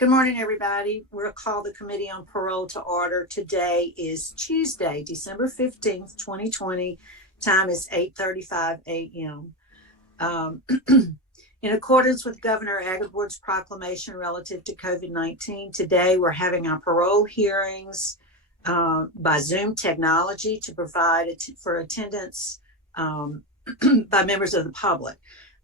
Good morning, everybody. We'll call the Committee on Parole to order. Today is Tuesday, December 15th, 2020. Time is 8:35 a.m. In accordance with Governor Aggravated proclamation relative to COVID-19, today we're having our parole hearings by Zoom technology to provide for attendance by members of the public.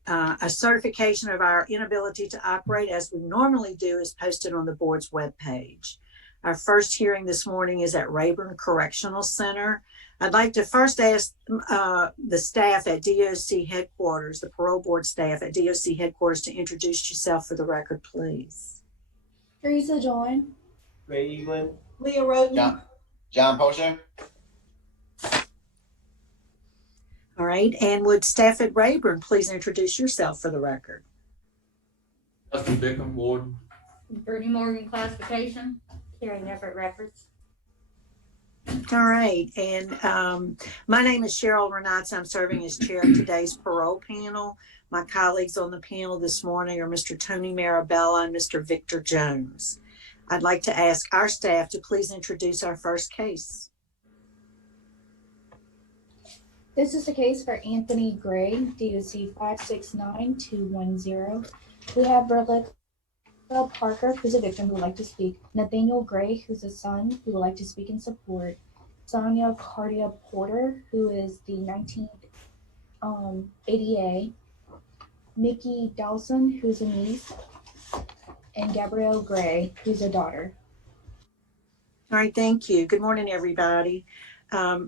A certification of our inability to operate as we normally do is posted on the board's webpage. Our first hearing this morning is at Rayburn Correctional Center. I'd like to first ask the staff at DOC headquarters, the parole board staff at DOC headquarters, to introduce yourself for the record, please. Teresa Join. Ray Eaglin. Leah Roden. John Pocher. All right, and would staff at Rayburn please introduce yourself for the record? Justin Bickham, Ward. Bernie Morgan, classification. Carrie Everett, records. All right, and my name is Cheryl Renatz. I'm serving as chair of today's parole panel. My colleagues on the panel this morning are Mr. Tony Marabella and Mr. Victor Jones. I'd like to ask our staff to please introduce our first case. This is a case for Anthony Gray, DOC 569210. We have Berlica Parker, who's a victim who would like to speak. Nathaniel Gray, who's a son who would like to speak in support. Sonia Cardia Porter, who is the 19th ADA. Mickey Dawson, who's a niece. And Gabrielle Gray, who's a daughter. All right, thank you. Good morning, everybody.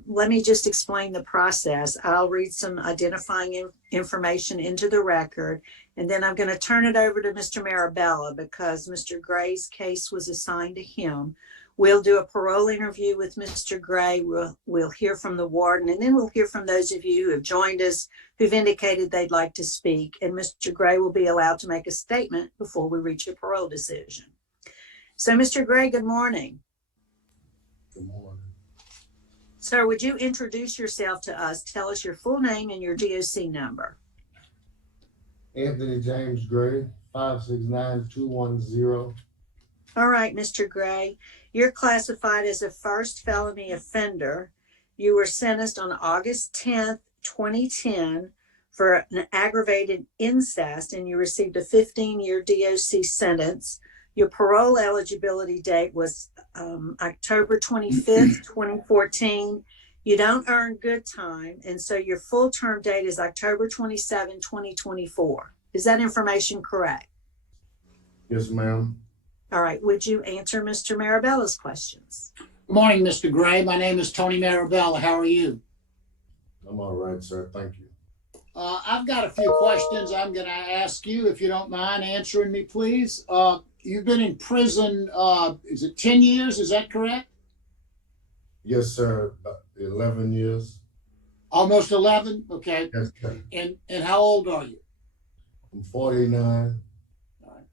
Let me just explain the process. I'll read some identifying information into the record, and then I'm going to turn it over to Mr. Marabella because Mr. Gray's case was assigned to him. We'll do a parole interview with Mr. Gray. We'll hear from the warden, and then we'll hear from those of you who have joined us who've indicated they'd like to speak, and Mr. Gray will be allowed to make a statement before we reach a parole decision. So, Mr. Gray, good morning. Good morning. Sir, would you introduce yourself to us? Tell us your full name and your DOC number. Anthony James Gray, 569210. All right, Mr. Gray, you're classified as a first felony offender. You were sentenced on August 10th, 2010 for an aggravated incest, and you received a 15-year DOC sentence. Your parole eligibility date was October 25th, 2014. You don't earn good time, and so your full term date is October 27, 2024. Is that information correct? Yes, ma'am. All right. Would you answer Mr. Marabella's questions? Good morning, Mr. Gray. My name is Tony Marabella. How are you? I'm all right, sir. Thank you. I've got a few questions I'm going to ask you, if you don't mind answering me, please. You've been in prison, is it 10 years? Is that correct? Yes, sir. About 11 years. Almost 11? Okay. Yes, sir. And how old are you? I'm 49. All right.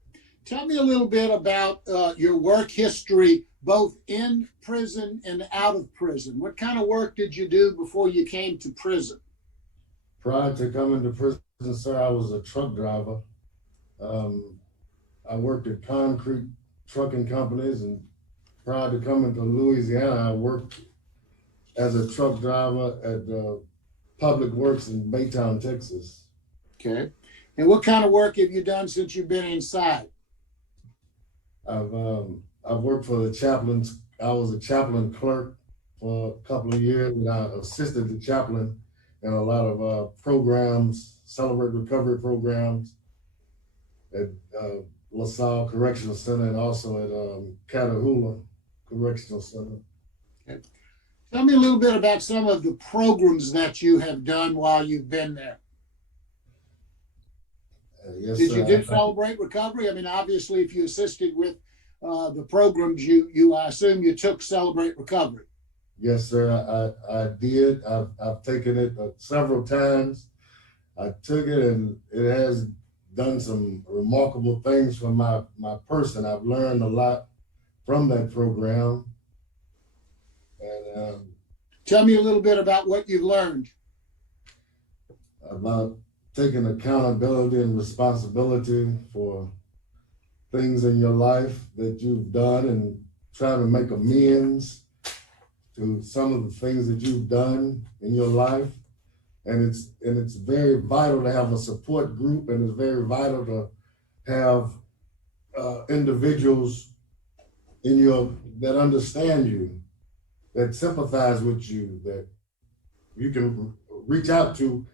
Tell me a little bit about your work history, both in prison and out of prison. What kind of work did you do before you came to prison? Prior to coming to prison, sir, I was a truck driver. I worked at concrete trucking companies, and prior to coming to Louisiana, I worked as a truck driver at Public Works in Baytown, Texas. Okay. And what kind of work have you done since you've been inside? I've worked for the chaplains. I was a chaplain clerk for a couple of years, and I assisted the chaplain in a lot of programs, Celebrate Recovery programs at LaSalle Correctional Center and also at Catahoula Correctional Center. Okay. Tell me a little bit about some of the programs that you have done while you've been there. Yes, Did sir. you do Celebrate Recovery? I mean, obviously, if you assisted with the programs, I assume you took Celebrate Recovery. Yes, sir. I did. I've taken it several times. I took it, and it has done some remarkable things for my person. I've learned a lot from that program. And tell me a little bit about what you've learned. About taking accountability and responsibility for things in your life that you've done and trying to make amends to some of the things that you've done in your life. And it's very vital to have a support group, and it's very vital to have individuals that understand you, that sympathize with you, that you can reach out to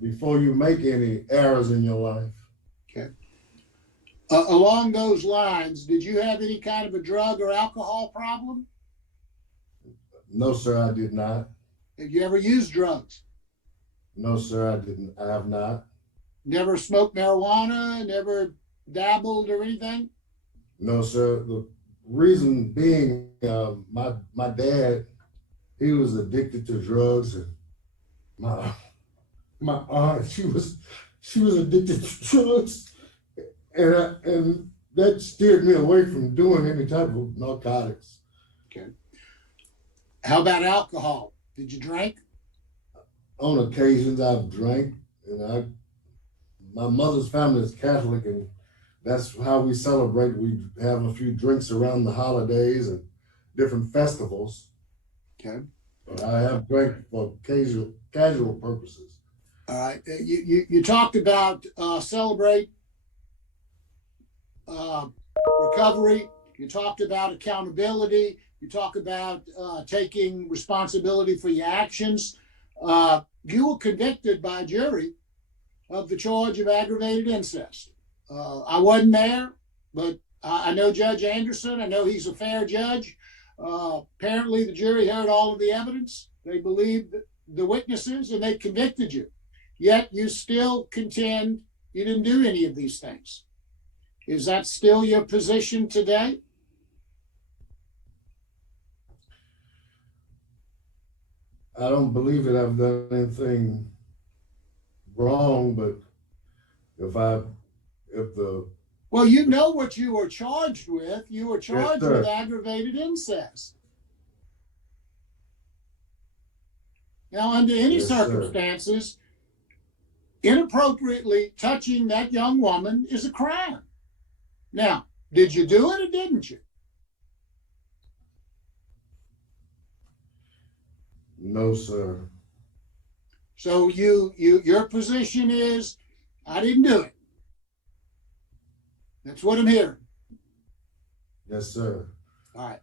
before you make any errors in your life. Okay. Along those lines, did you have any kind of a drug or alcohol problem? No, sir, I did not. Have you ever used drugs? No, sir, I didn't. I have not. Never smoked marijuana? Never dabbled or anything? No, sir. The reason being, my dad, he was addicted to drugs, and my aunt, she was addicted to drugs, and that steered me away from doing any type of narcotics. Okay. How about alcohol? Did you drink? On occasions, I've drank, and my mother's family is Catholic, and that's how we celebrate. We have a few drinks around the holidays and different festivals. Okay. But I have drank for casual purposes. All right. You talked about celebrate recovery. You talked about accountability. You talk about taking responsibility for your actions. You were convicted by a jury of the charge of aggravated incest. I wasn't there, but I know Judge Anderson. I know he's a fair judge. Apparently, the jury heard all of the evidence. They believed the witnesses, and they convicted you. Yet you still contend you didn't do any of these things. Is that still your position today? I don't believe that I've done anything wrong, but Well, you know what you were charged with. You were charged Yes, sir. with aggravated incest. Now, under any Yes, sir. circumstances, inappropriately touching that young woman is a crime. Now, did you do it or didn't you? No, sir. So your position is, I didn't do it. That's what I'm hearing. Yes, sir. All right.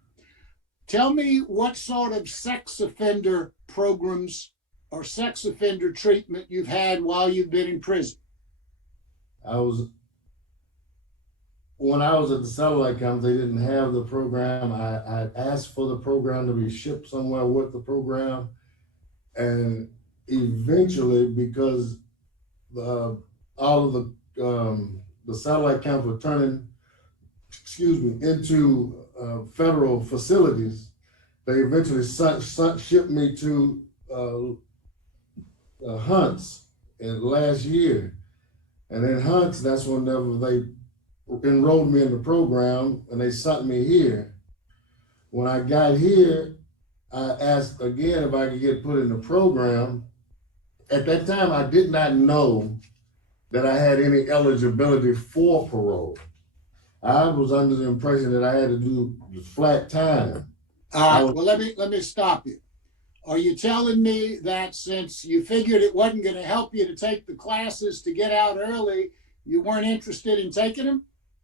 Tell me what sort of sex offender programs or sex offender treatment you've had while you've been in prison. When I was at the satellite camp, they didn't have the program. I asked for the program to be shipped somewhere with the program. And eventually, because all of the satellite camps were turning, into federal facilities, they eventually shipped me to Hunts last year. And in Hunts, that's whenever they enrolled me in the program, and they sent me here. When I got here, I asked again if I could get put in the program. At that time, I did not know that I had any eligibility for parole. I was under the impression that I had to do the flat time. All right, well, let me stop you. Are you telling me that since you figured it wasn't going to help you to take the classes to get out early, you weren't interested in taking them?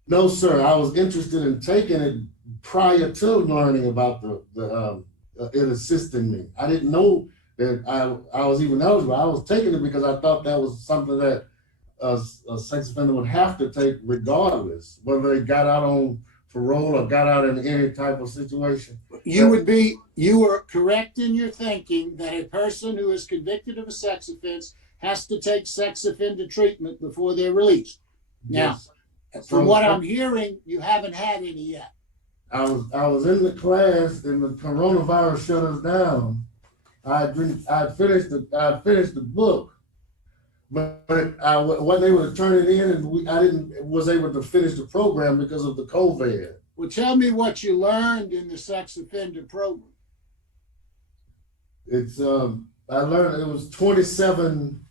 No, sir. I was interested in taking it prior to learning about it assisting me. I didn't know that I was even eligible. I was taking it because I thought that was something that a sex offender would have to take regardless, whether they got out on parole or got out in any type of situation. You were correct in your thinking that a person who is convicted of a sex offense has to take sex offender treatment before they're released. Now, Yes. from what I'm hearing, you haven't had any yet. I was in the class and the coronavirus shut us down. I finished the book, but I wasn't able to turn it in, and I was able to finish the program because of the COVID. Well, tell me what you learned in the sex offender program. It's I learned it was 27.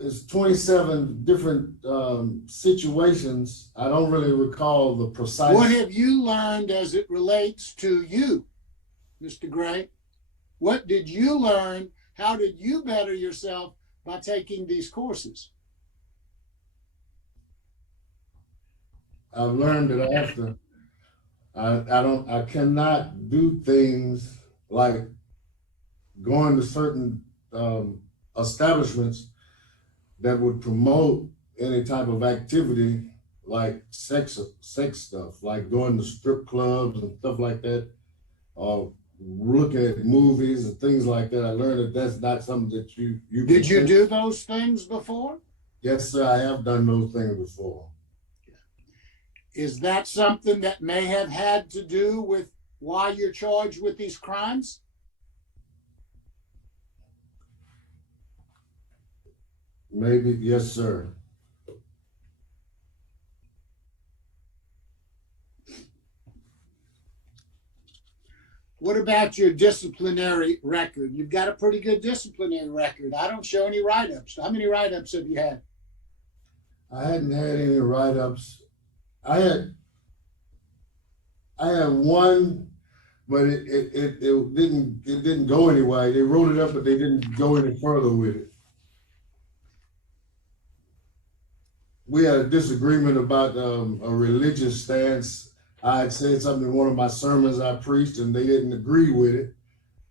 it's 27 different situations. I don't really recall the precise. What have you learned as it relates to you, Mr. Gray? What did you learn? How did you better yourself by taking these courses? I've learned that I have to. I cannot do things like going to certain establishments that would promote any type of activity like sex stuff, like going to strip clubs and stuff like that, or looking at movies and things like that. I learned that that's not something that you Did you do those things before? Yes, sir, I have done those things before. Is that something that may have had to do with why you're charged with these crimes? Maybe, yes, sir. What about your disciplinary record? You've got a pretty good disciplinary record. I don't show any write-ups. How many write-ups have you had? I hadn't had any write-ups. I had one, but it didn't go anywhere. They wrote it up, but they didn't go any further with it. We had a disagreement about a religious stance. I had said something in one of my sermons I preached, and they didn't agree with it.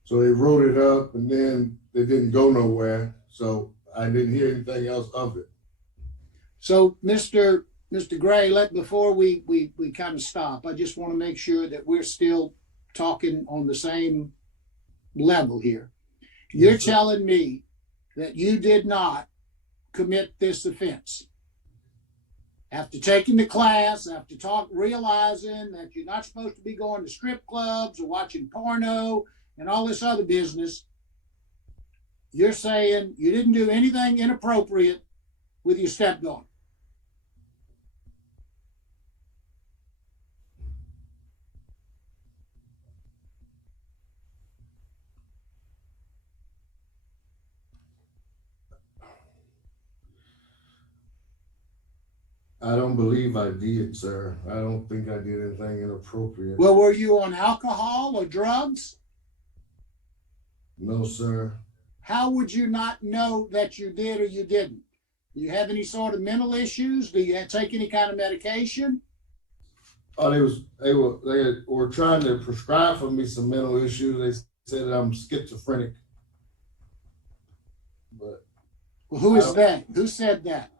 So they wrote it up, and then it didn't go nowhere. So I didn't hear anything else of it. So, Mr. Gray, before we kind of stop, I just want to make sure that we're still talking on the same level here. You're Yes, sir. telling me that you did not commit this offense. After taking the class, after realizing that you're not supposed to be going to strip clubs or watching porno and all this other business, you're saying you didn't do anything inappropriate with your stepdaughter. I don't believe I did, sir. I don't think I did anything inappropriate. Well, were you on alcohol or drugs? No, sir. How would you not know that you did or you didn't? Do you have any sort of mental issues? Do you take any kind of medication? Oh, they were trying to prescribe for me some mental issues. They said that I'm schizophrenic. But Well, who is that? Who said that?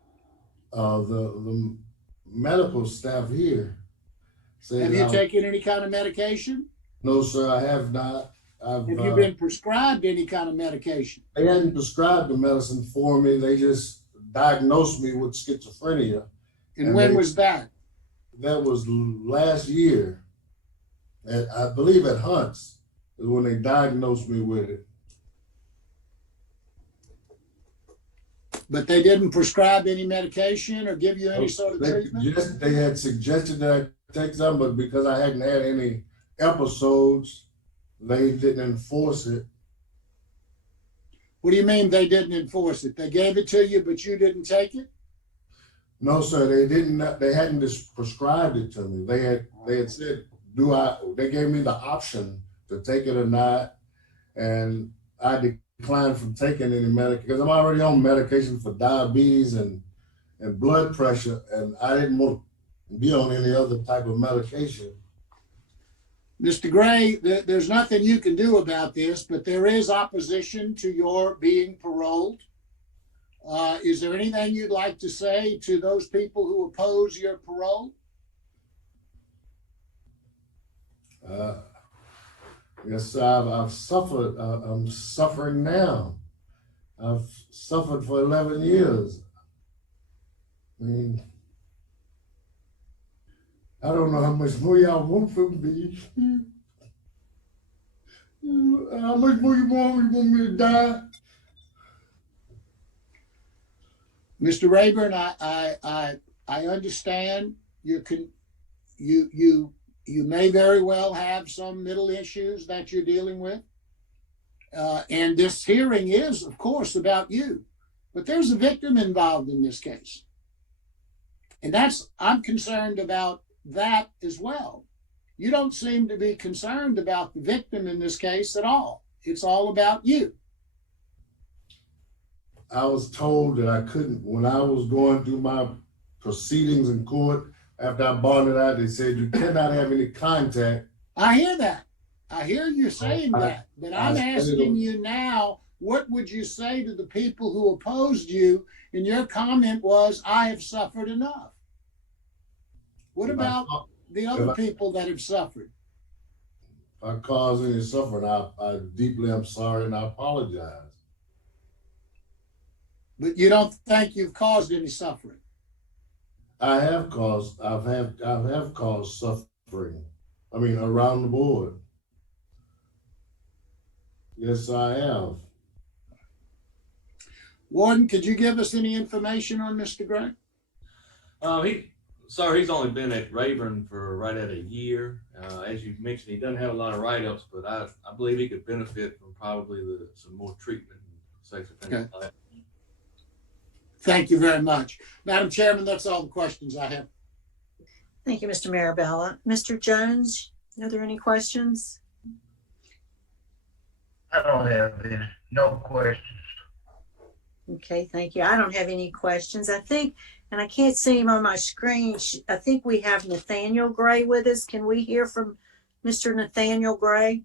the medical staff here said Have that you taken any kind of medication? no, sir, I have not. Have you been prescribed any kind of medication? They hadn't prescribed the medicine for me. They just diagnosed me with schizophrenia. And when was that? That was last year. I believe at Hunt's is when they diagnosed me with it. But they didn't prescribe any medication or give you any sort of treatment? They had suggested that I take some, but because I hadn't had any episodes, they didn't enforce it. What do you mean they didn't enforce it? They gave it to you, but you didn't take it? No, sir, they didn't. They hadn't just prescribed it to me. They had said, they gave me the option to take it or not, and I declined from taking any medication because I'm already on medication for diabetes and blood pressure, and I didn't want to be on any other type of medication. Mr. Gray, there's nothing you can do about this, but there is opposition to your being paroled. Is there anything you'd like to say to those people who oppose your parole? Yes, I've suffered. I'm suffering now. I've suffered for 11 years. I mean, I don't know how much more y'all want from me. How much more you want? You want me to die? Mr. Rayburn, I understand you may very well have some mental issues that you're dealing with. And this hearing is, of course, about you. but there's a victim involved in this case. And I'm concerned about that as well. You don't seem to be concerned about the victim in this case at all. It's all about you. I was told that I couldn't, when I was going through my proceedings in court, after I bonded out, they said you cannot have any contact. I hear that. I hear you saying that, but I'm asking you now, what would you say to the people who opposed you? And your comment was, I have suffered enough. What about the other people that have suffered? If I caused any suffering, I deeply am sorry and I apologize. But you don't think you've caused any suffering? I have caused suffering. I mean, around the board. Yes, I have. Warden, could you give us any information on Mr. Gray? He's only been at Rayburn for right at a year. As you mentioned, he doesn't have a lot of write-ups, but I believe he could benefit from probably some more treatment and sex offender. Okay. Thank you very much. Madam Chairman, that's all the questions I have. Thank you, Mr. Marabella. Mr. Jones, are there any questions? I don't have any, no questions. Okay, thank you. I don't have any questions. I think, and I can't see him on my screen, I think we have Nathaniel Gray with us. Can we hear from Mr. Nathaniel Gray?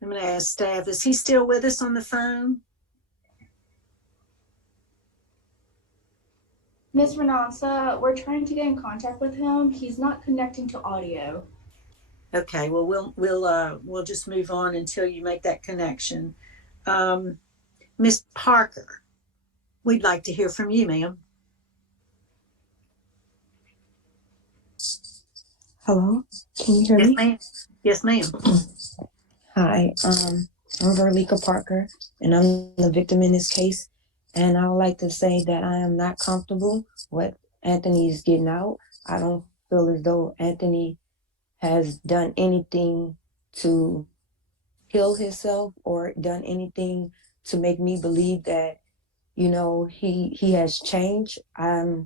I'm going to ask staff, is he still with us on the phone? Ms. Renanza, we're trying to get in contact with him. He's not connecting to audio. Okay, well, we'll just move on until you make that connection. Ms. Parker, we'd like to hear from you, ma'am. Hello, can you hear Yes, me? ma'am. Yes, ma'am. Hi, I'm Verlika Parker, and I'm the victim in this case. And I would like to say that I am not comfortable with Anthony's getting out. I don't feel as though Anthony has done anything to heal himself or done anything to make me believe that, you know, he has changed. I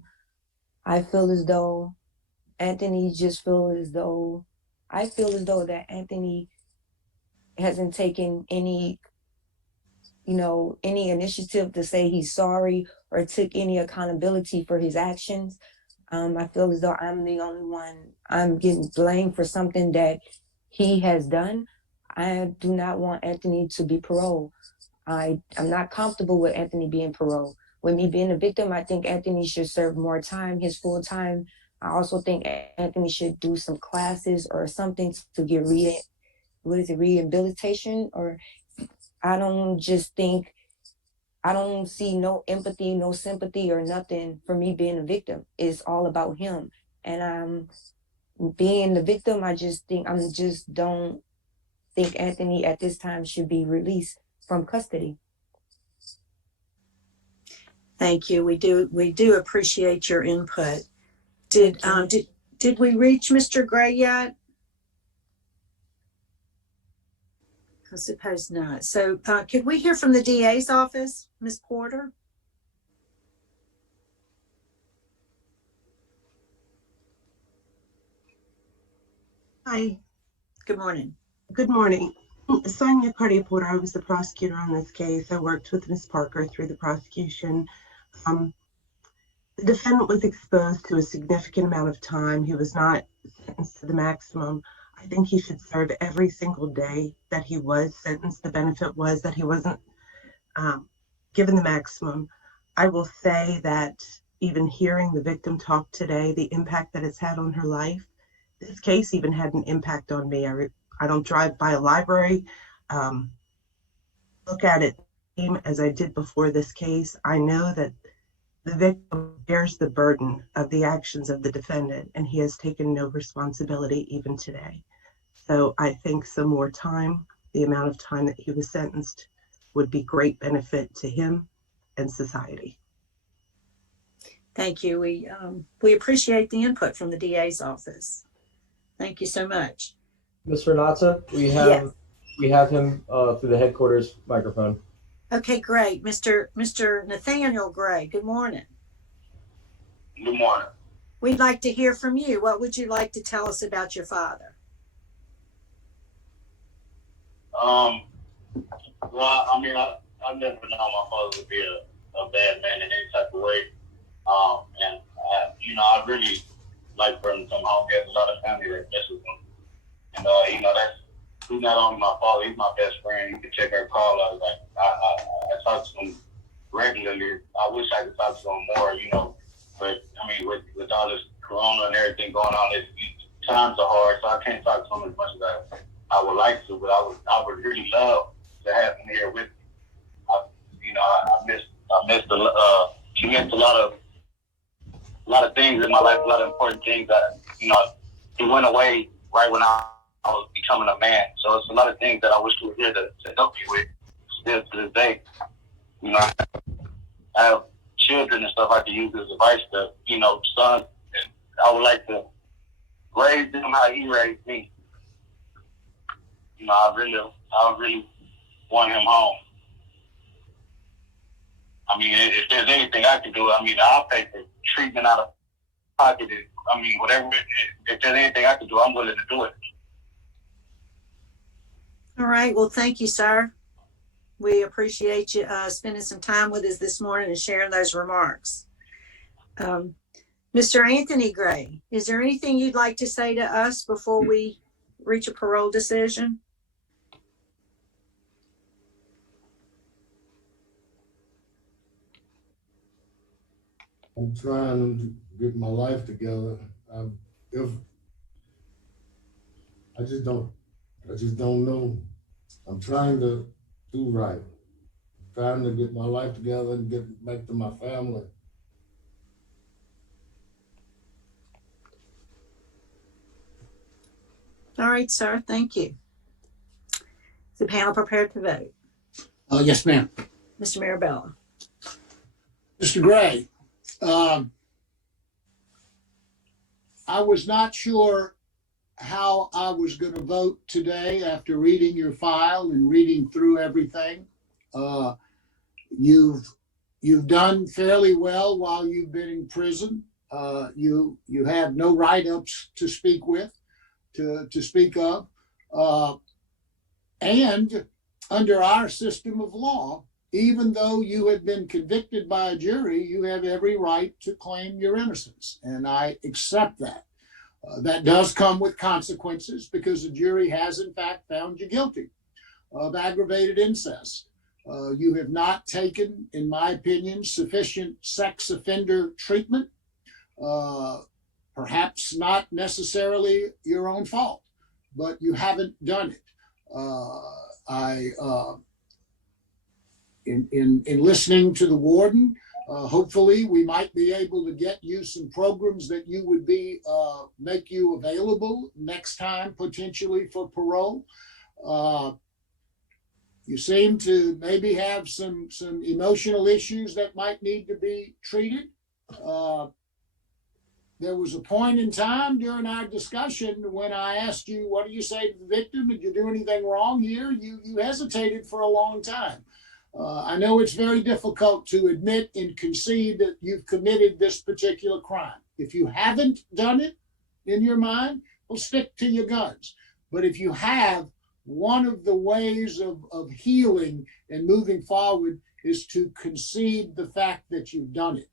feel as though I feel as though that Anthony hasn't taken any initiative to say he's sorry or took any accountability for his actions. I feel as though I'm the only one. I'm getting blamed for something that he has done. I do not want Anthony to be paroled. I'm not comfortable with Anthony being paroled. With me being a victim, I think Anthony should serve more time, his full time. I also think Anthony should do some classes or something to get rehabilitation, or I don't see no empathy, no sympathy or nothing for me being a victim. It's all about him. And being the victim, I just don't think Anthony at this time should be released from custody. Thank you. We do appreciate your input. Did we reach Mr. Gray yet? I suppose not. So could we hear from the DA's office, Ms. Porter? Hi, Good morning. good morning. Sonia Cardia-Porter, I was the prosecutor on this case. I worked with Ms. Parker through the prosecution. The defendant was exposed to a significant amount of time. He was not sentenced to the maximum. I think he should serve every single day that he was sentenced. The benefit was that he wasn't given the maximum. I will say that even hearing the victim talk today, the impact that it's had on her life, this case even had an impact on me. I don't drive by a library, look at it as I did before this case. I know that the victim bears the burden of the actions of the defendant, and he has taken no responsibility even today. So I think some more time, the amount of time that he was sentenced, would be great benefit to him and society. Thank you. We appreciate the input from the DA's office. Thank you so much. Ms. Renata, Yes. we have him through the headquarters microphone. Okay, great. Mr. Nathaniel Gray, good morning. Good morning. We'd like to hear from you. What would you like to tell us about your father? Well, I mean, I've never known my father to be a bad man in any type of way. And I really like for him to come home. He has a lot of family that messes with him. And, he's not only my father, he's my best friend. He can check our call. I talk to him regularly. I wish I could talk to him more, but I mean, with all this corona and everything going on, times are hard, so I can't talk to him as much as I would like to, but I would really love to have him here with me. I missed he missed a lot of things in my life, a lot of important things that, he went away right when I was becoming a man. So it's a lot of things that I wish he was here to help me with still to this day. I have children and stuff I can use as advice to, sons, and I would like to raise them how he raised me. I really want him home. I mean, if there's anything I can do, I'll pay for treatment out of pocket. Whatever. If there's anything I can do, I'm willing to do it. All right. Well, thank you, sir. We appreciate you spending some time with us this morning and sharing those remarks. Mr. Anthony Gray, is there anything you'd like to say to us before we reach a parole decision? I'm trying to get my life together. I just don't know. I'm trying to do right. I'm trying to get my life together and get back to my family. All right, sir. Thank you. Is the panel prepared to vote? Yes, ma'am. Mr. Mirabella. Mr. Gray, I was not sure how I was going to vote today after reading your file and reading through everything. You've done fairly well while you've been in prison. You have no write-ups to speak of. And under our system of law, even though you have been convicted by a jury, you have every right to claim your innocence. And I accept that. That does come with consequences because the jury has, in fact, found you guilty of aggravated incest. You have not taken, in my opinion, sufficient sex offender treatment. Perhaps not necessarily your own fault, but you haven't done it. In listening to the warden, hopefully we might be able to get you some programs that you would make you available next time potentially for parole. You seem to maybe have some emotional issues that might need to be treated. There was a point in time during our discussion when I asked you, what do you say to the victim? Did you do anything wrong here? You hesitated for a long time. I know it's very difficult to admit and concede that you've committed this particular crime. If you haven't done it in your mind, well, stick to your guns. But if you have, one of the ways of healing and moving forward is to concede the fact that you've done it.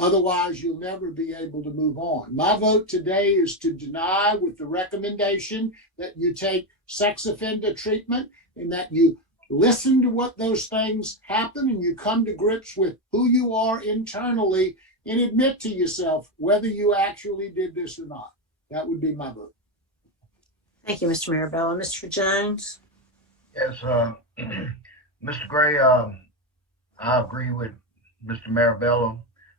Otherwise, you'll never be able to move on. My vote today is to deny with the recommendation that you take sex offender treatment and that you listen to what those things happen and you come to grips with who you are internally and admit to yourself whether you actually did this or not. That would be my vote. Thank you, Mr. Mirabella. Mr. Jones? Yes, Mr. Gray, I agree with Mr. Marabello.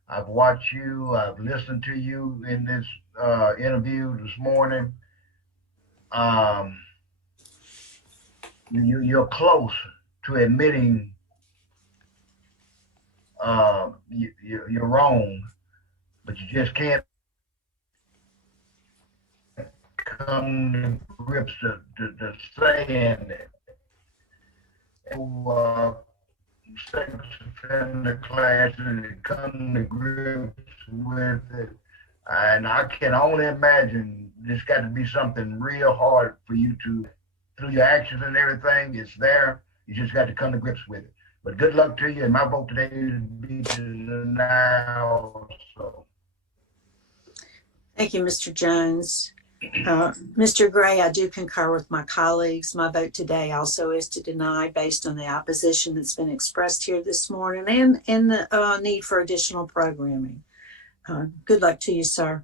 I've watched you, I've listened to you in this interview this morning. You're close to admitting you're wrong, but you just can't come to grips to saying it. Sex offender classes and come to grips with it. And I can only imagine this got to be something real hard for you to, through your actions and everything, it's there. You just got to come to grips with it. But good luck to you. And my vote today is be to now. So. Thank you, Mr. Jones. Mr. Gray, I do concur with my colleagues. My vote today also is to deny based on the opposition that's been expressed here this morning and the need for additional programming. Good luck to you, sir.